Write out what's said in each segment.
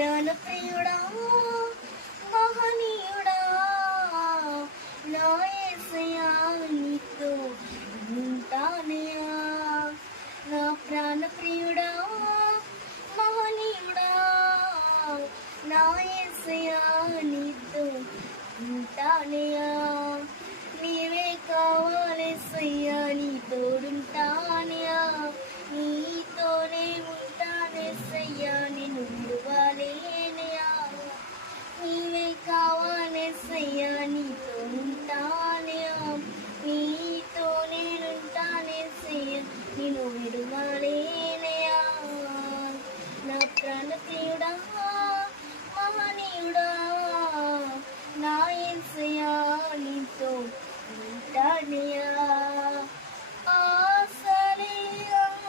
ప్రాణప్రియుడా మహనీయుడా నా యేసయ్యా నీతో ఉంటానయ్యా నా ప్రాణప్రియుడా మహనీయుడా నా యేసయ్యా నీతో ఉంటానయ్యా నీవే కావాలేసయ్యా నీ తోడుంటానయ్యా నీతోనే ఉంటానేసయ్యా నిన్ను విడువలేనయ్యా నీవే కావాలేసయ్యా నీతో ఉంటానయ్యా నీతో నేనుంటానేసయ్యా నిన్ను విడువలేనయ్యా నా ప్రాణప్రియుడా మహనీయుడా నా యేసయ్యా నీతో ఉంటానయ్యా ఆశలే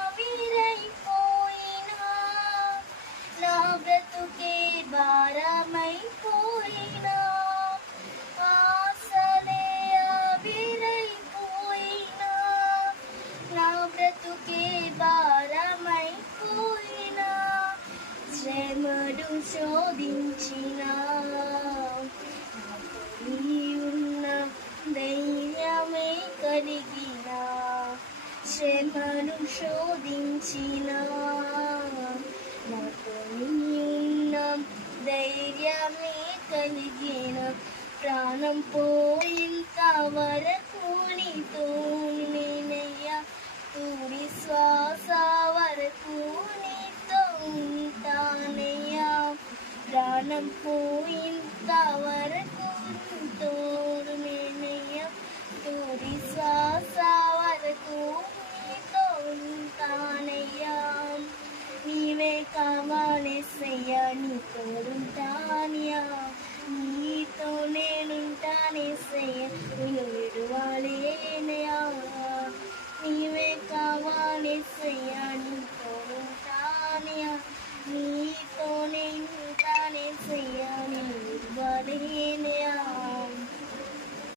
ఆవిరైపోయినా నా బ్రతుకే భారమైపోయినా ఆశలే ఆవిరైపోయినా నా బ్రతుకే భారమైపోయినా శ్రమను శోధించినా నీవున్న ధైర్యమే కలిగిన శ్రమను శోధించిన నాకు నీవున్న ధైర్యమే కలిగిన ప్రాణం పోయింత వరకు నీతో నేనయ్యా తుడి శ్వాస వరకు నీతో ఉంటానయ్యా ప్రాణం పోయింత వరకు తోడు నేనయ్యా తుడి శ్వాస వరకు నీతో ఉంటానయ్యా నీవే కావాలేసయ్యా నీ తోడుంటానయ్యా నీతో నేనుంటానేసయ్యా నిన్ను విడువలే